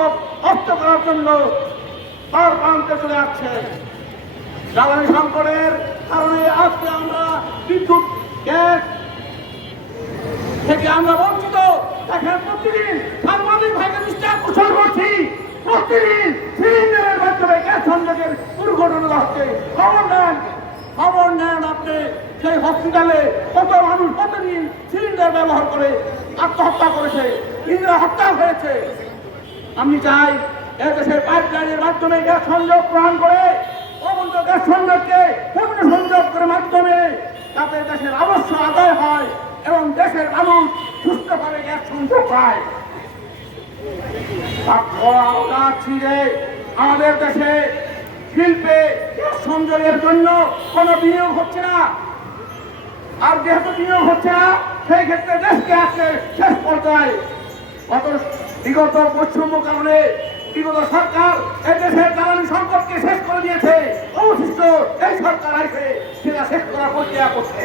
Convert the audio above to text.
সম্পদ নষ্ট করার জন্য তার প্রান্তে চলে যাচ্ছে। জ্বালানি সংকটের কারণে আজকে আমরা বিদ্যুৎ গ্যাস থেকে আমরা বঞ্চিত। দেখেন প্রতিদিন সাংবাদিক ভাইকে দৃষ্টি আকর্ষণ করছি, প্রতিদিন সিলিন্ডারের মাধ্যমে গ্যাস সংযোগের দুর্ঘটনা ঘটছে। খবর নেন আপনি সেই হসপিটালে কত মানুষ প্রতিদিন সিলিন্ডার ব্যবহার করে আত্মহত্যা করেছে, ইন্দিরা হত্যা হয়েছে। আমি চাই এদেশের পাইপলাইনের মাধ্যমে গ্যাস সংযোগ প্রদান করে অবৈধ গ্যাস সংযোগকে পূর্ণ সংযোগ করে মাধ্যমে যাতে দেশের আবশ্যক আদায় হয় এবং দেশের মানুষ সুস্থভাবে গ্যাস সংযোগ পায়। যে আমাদের দেশে শিল্পে গ্যাস সংযোগের জন্য কোনো বিনিয়োগ হচ্ছে না, আর যেহেতু বিনিয়োগ হচ্ছে না সেই ক্ষেত্রে দেশকে আছে শেষ পর্যায়ে। বিগত বৈষম্য কারণে বিগত সরকার এই দেশের জ্বালানি সংকটকে শেষ করে দিয়েছে, অবশিষ্ট এই সরকার এসে সেটা শেষ করার প্রক্রিয়া করছে।